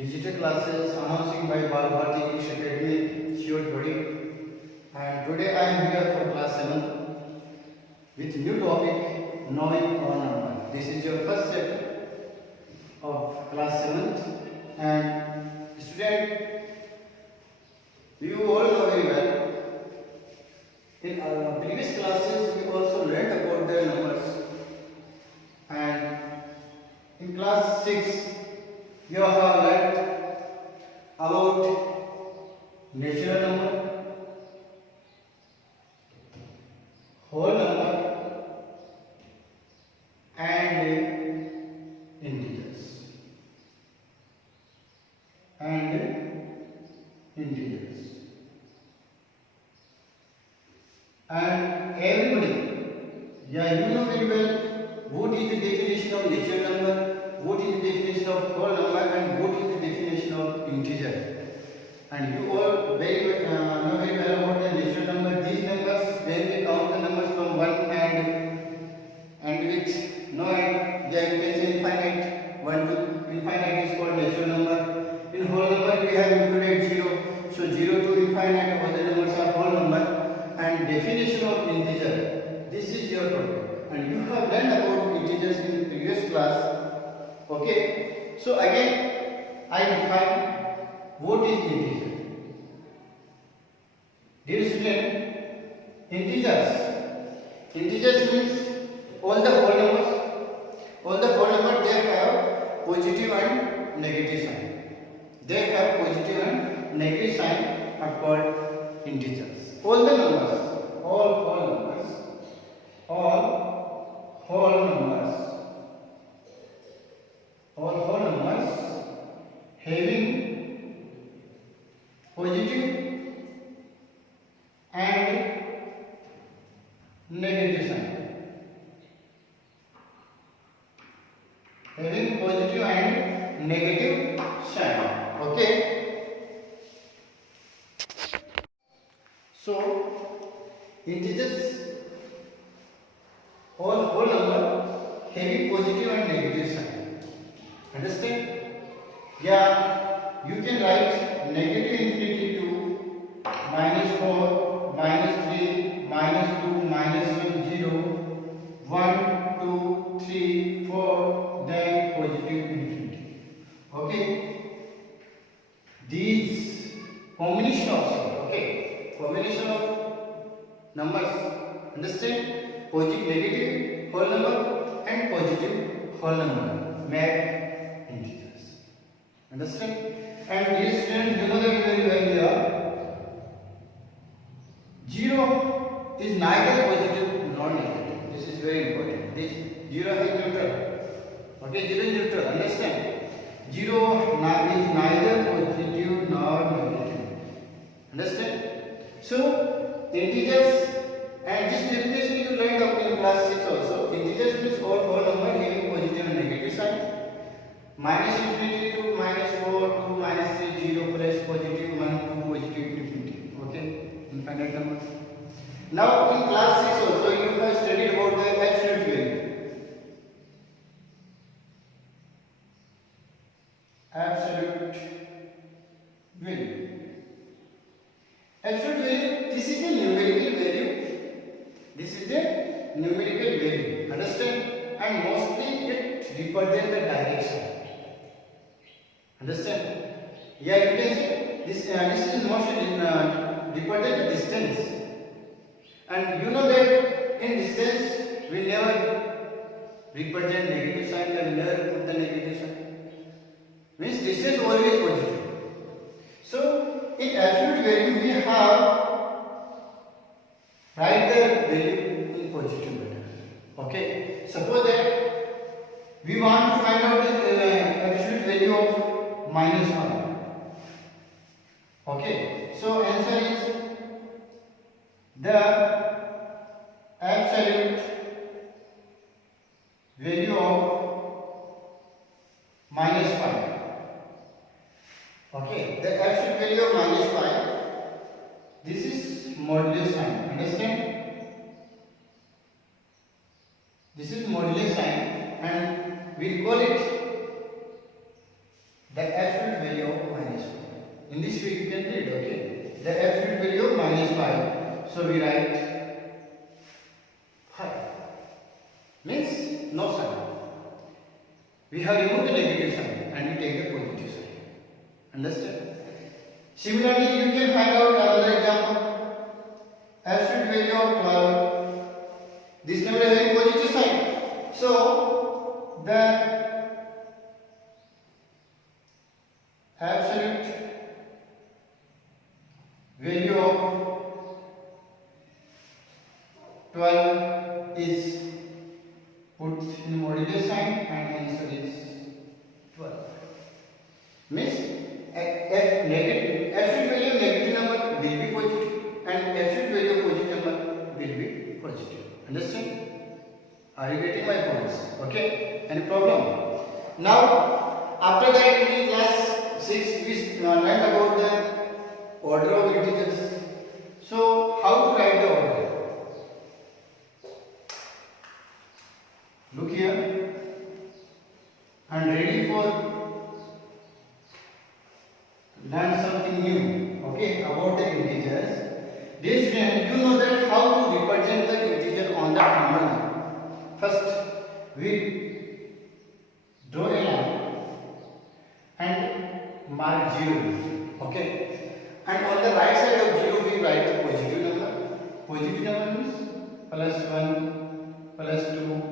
digital classes announcing by Balbharti English Academy, Shiotbadi. And today I am here for class 7 with new topic, knowing our number. This is your first set of class 7, and student, you all know very well. In our previous classes, we also learned about their numbers, and in class 6, you have learned about natural number, whole number, and integers. And everybody, yeah, you know very well what is the definition of natural number, what is the definition of whole number, and what is the definition of integer. And you all very know very well about the natural number. These numbers, when we count the numbers from 1 and with no end, yeah, you can say infinite. 1 to infinite is called natural number. In whole number, we have included 0. So 0 to infinite, all the numbers are whole number. And definition of integer, this is your topic, and you have learned about integers in previous class. Okay, so again I define what is integer. Dear student, integers means all the whole numbers they have positive and negative sign. They have positive and negative sign are called integers. All the numbers, all whole numbers having positive and negative sign. Having positive and negative sign. Okay. So, integers, all whole number having positive and negative sign. Understand? Yeah, you can write negative infinity to -4, -3, -2, -1, 0, 1, 2, 3, 4, then positive infinity. Okay? These combination also, okay? Combination of numbers, understand? Positive, negative whole number and positive whole number make integers. Understand? And dear students, you know that very well here. 0 is neither positive nor negative. This is very important. This 0 is neutral. Okay, 0 is neutral. Understand? 0 is neither positive nor negative. Understand? So, integers, and this definition you learned up in class 6 also. Integers means all whole number having positive and negative sign. Minus infinity to -4 to -3, 0 plus positive 1 to positive infinity. Okay, infinite numbers. Now in class 6 also you have studied about the absolute value. Absolute value. Absolute value, this is the numerical value. This is the numerical value. Understand? And mostly it represents the direction. Understand? Yeah, you can see this. This is mostly represent the distance. And you know that in distance we never represent negative sign. We never put the negative sign. Means distance always positive. So in absolute value we have write the value in positive manner. Okay. Suppose that we want to find out the absolute value of -1. Okay. So answer is the absolute value of -5. Okay. The absolute value of -5. This is modulus sign. Understand? This is modulus sign, and we call it the absolute value of minus 5. In this way you can read, okay? The absolute value of minus 5. So we write 5. Means no sign. We have removed the negative sign and we take the positive sign. Understand? Similarly, you can find out another example. Absolute value of 12. This number is having positive sign. So the absolute value of 12 is put in modulus sign and answer is 12. Means if negative absolute value of negative number will be positive and absolute value of positive number will be positive. Understand? Are you getting my points? Okay? Any problem? Now, after that in class 6 we learned about the order of integers. So, how to write the order? Look here. I am ready for learn something new. Okay? About the integers. Dear student, you know that how to represent the integer on the number line. First, we draw a line and mark 0. Okay? And on the right side of 0, we write the positive number. Positive number means plus 1, plus 2,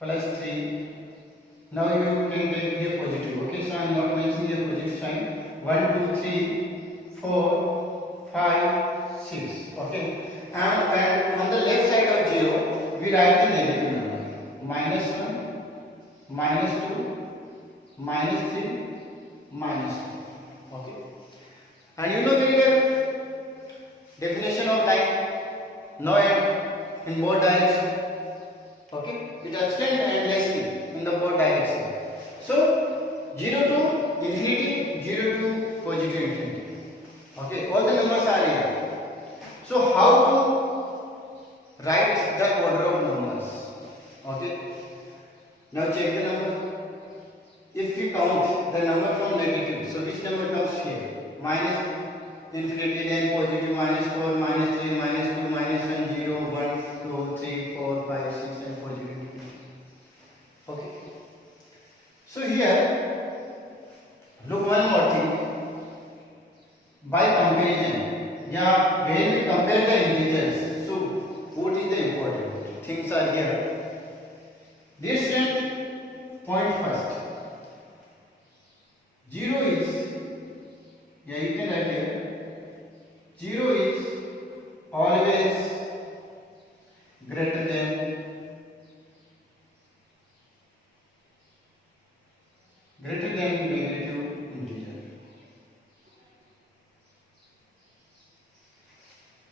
plus 3. Now you can take the positive. Okay? So I am not mentioning the positive sign. 1, 2, 3, 4, 5, 6. Okay? And on the left side of 0, we write the negative number. Minus 1, minus 2, minus 3, minus 2. Okay. And you know the definition of line. No end in both directions. Okay. It extends endlessly in the both directions. So 0 to infinity, 0 to positive infinity. Okay. All the numbers are here. So how to write the order of numbers? Okay. Now check the number. If we count the number from negative, so which number comes here? Minus infinity, then positive, minus 4, minus 3, minus 2, minus 1, 0, 1, 2, 3, 4, 5, 6, and positive infinity. Okay. So here, look one more thing. By comparison, yeah, when we compare the integers, so what is the important things are here? This point first. 0 is, yeah, you can write here, 0 is always greater than negative integer.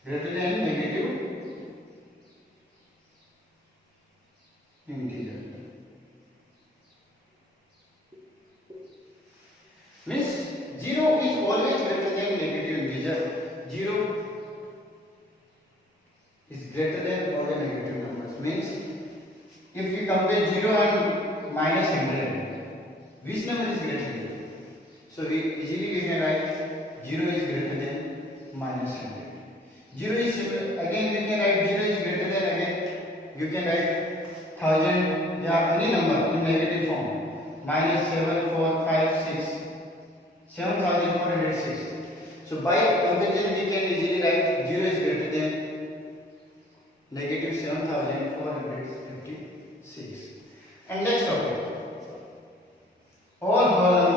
Greater than negative integer. Means 0 is always greater than negative integer. 0 is greater than all the negative numbers. Means if we compare 0 and minus 100, which number is greater? So we can write 0 is greater than minus 100. 0 is again we can write 0 is greater than again you can write 1000, yeah, any number in negative form. Minus 7, 4, 5, 6. 7406. So by comparison we can easily write 0 is greater than negative 7456. And next topic. All positive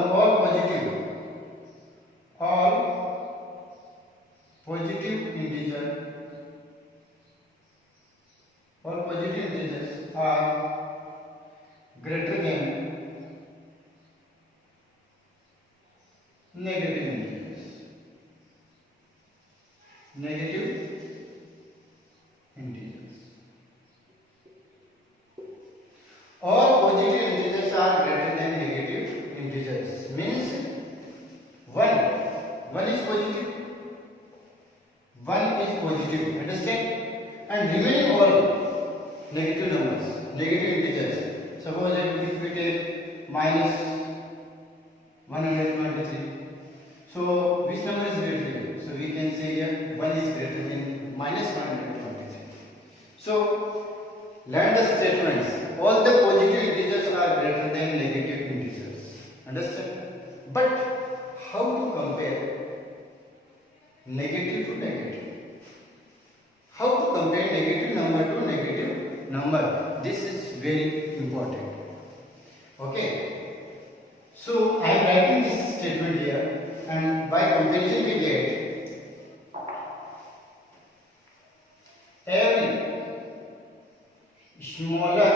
integers are greater than negative integers. All positive integers are greater than negative integers. Means 1 is positive. 1 is positive. Understand? And remaining all negative numbers, negative integers. Suppose if we take minus 123. So which number is greater here? So we can say here 1 is greater than minus 123. So learn the statements. All the positive integers are greater than negative integers. Understand? But how to compare negative to negative? How to compare negative number to negative number? This is very important. Okay. So I am writing this statement here, and by comparison we get every smaller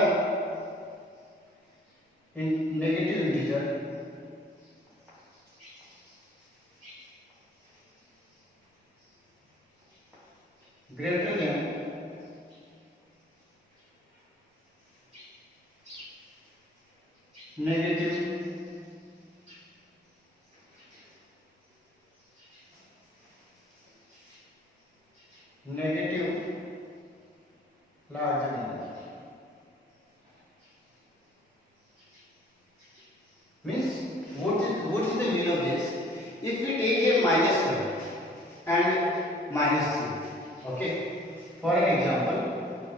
in negative integer greater than negative larger number. Means what is the meaning of this? If we take a minus 1 and minus 3, okay, for an example,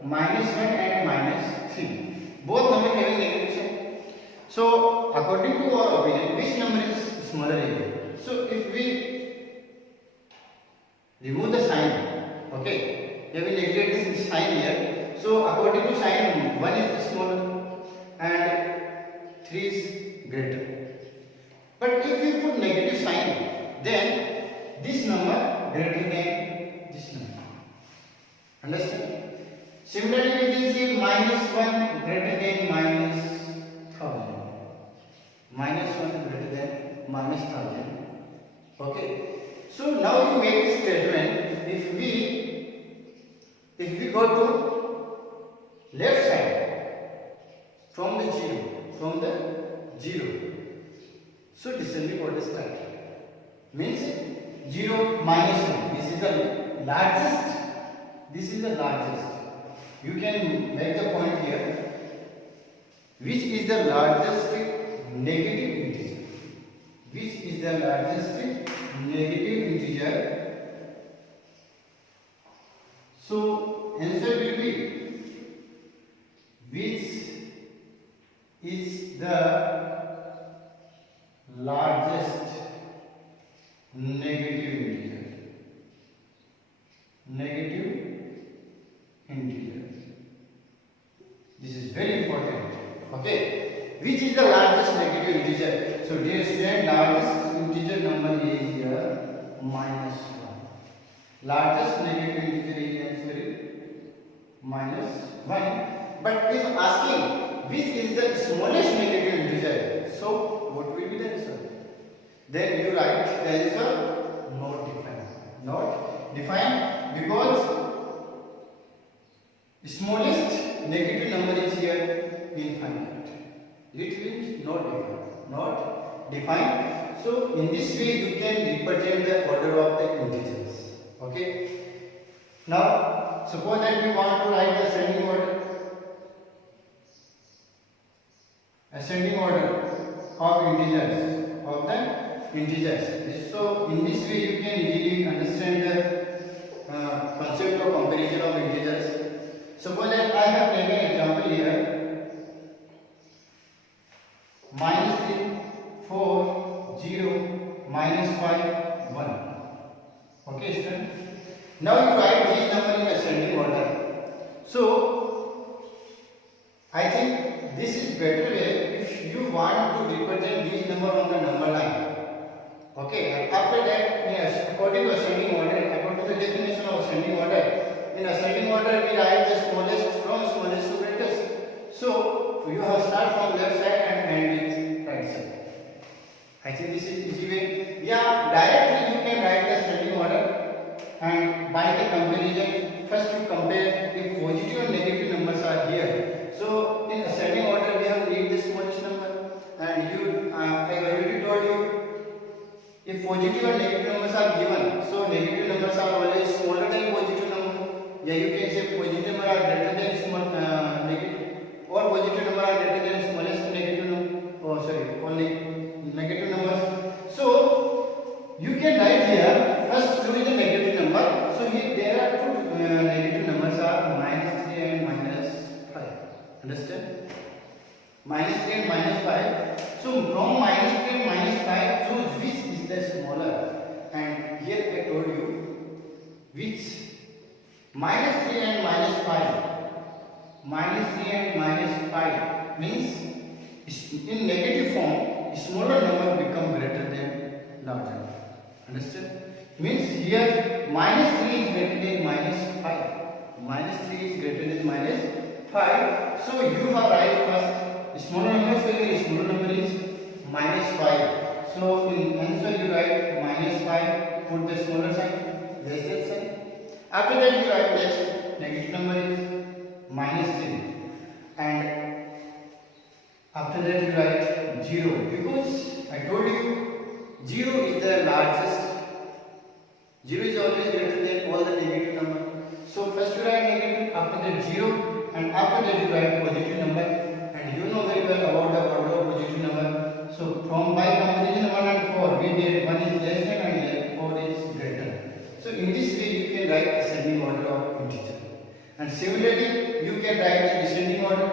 minus 1 and minus 3, both number having negative sign. So according to our opinion, which number is smaller here? So if we remove the sign, okay, we will neglect this sign here. So according to sign, 1 is smaller and 3 is greater. But if you put negative sign, then this number greater than this number. Understand? Similarly, we can say minus 1 greater than minus 1000. Minus 1 greater than minus 1000. Okay. So now you make this statement. If we go to left side from the 0, so descending order start means 0 minus 1. This is the largest. You can make the point here. Which is the largest negative integer? Which is the largest negative integer? So answer will be which is the largest negative integer? Negative integer. This is very important. Okay. Which is the largest negative integer? So dear student, largest integer number is here minus 1. Largest negative integer is answer minus 1. But if asking which is the smallest negative integer, so what will be the answer? Then you write the answer not defined. Not defined because smallest negative number is here infinite. It means not defined. Not defined. So in this way you can represent the order of the integers. Okay. Now suppose that we want to write the ascending order. Ascending order of the integers. So in this way you can easily understand the concept of comparison of integers. Suppose that I have taken an example here. Minus 3, 4, 0, minus 5, 1. Okay, student. Now you write these numbers in ascending order. So I think this is better way if you want to represent these numbers on the number line. Okay. After that, yes, according to ascending order, according to the definition of ascending order, in ascending order we write the smallest from smallest to greatest. So you have start from left side and end with right side. I think this is easy way. Yeah, directly you can write the ascending order, and by the comparison, first you compare if positive and negative numbers are here. So in ascending order we have need the smallest number, and I already told you if positive and negative numbers are given, so negative numbers are always smaller than positive number. Yeah, you can say positive number are greater than negative, or positive number are greater than smallest negative number. Oh sorry, only negative numbers here, first 2 is a negative number. So here there are two negative numbers are minus 3 and minus 5. Understand? Minus 3 and minus 5. So from minus 3 and minus 5, choose which is the smaller. And here I told you which minus 3 and minus 5. Minus 3 and minus 5 means in negative form, smaller number become greater than larger. Understand? Means here minus 3 is greater than minus 5. Minus 3 is greater than minus 5. So you have right first. Smaller number, so your smaller number is minus 5. So in answer you write minus 5. Put the smaller sign, less than sign. After that you write next negative number is minus 3. And after that you write 0 because I told you 0 is the largest. 0 is always greater than all the negative number. So first you write negative, after that 0, and after that you write positive number. And you know very well about the order of positive number. So from by comparison 1 and 4, we did 1 is less than and 4 is greater. So in this way you can write ascending order of integer. And similarly you can write the descending order.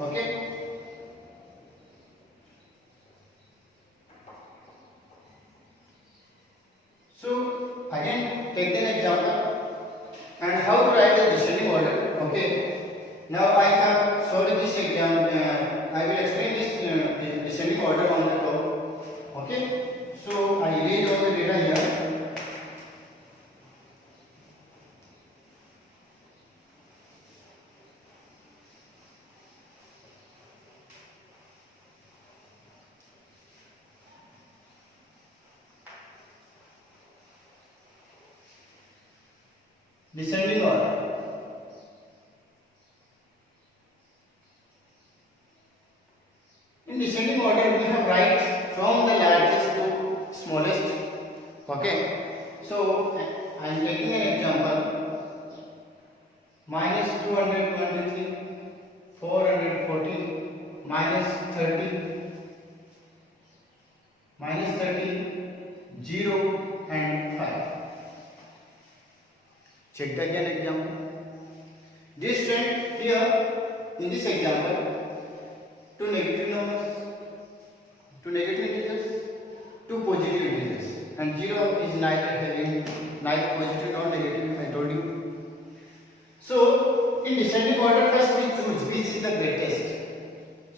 Okay. So again take an example and how to write the descending order. Okay. Now I have solved this example. I will explain this descending order on the top. Okay. So I erase all the data here. Descending order. In descending order, we have right from the largest to smallest. Okay. So I am taking an example. Minus 223, 414, minus 30, minus 30, 0 and 5. Check the again example. This trend here in this example, two negative numbers, two negative integers, two positive integers, and 0 is neither positive nor negative. I told you. So in descending order, first we choose which is the greatest.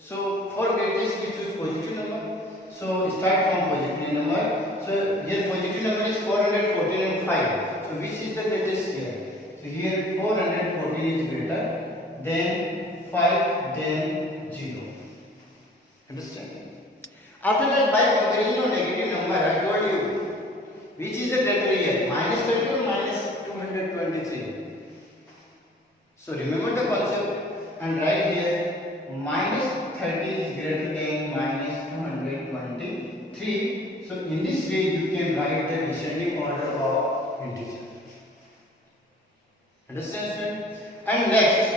So for greatest we choose positive number. So start from positive number. So here positive number is 414 and 5. So which is the greatest here? So here 414 is greater than 5 than 0. Understand? After that by comparison of negative number I told you which is the greater here, minus 30 or minus 223. So remember the concept and write here minus 30 is greater than minus 223. So in this way you can write the descending order of integer. Understand, student? And next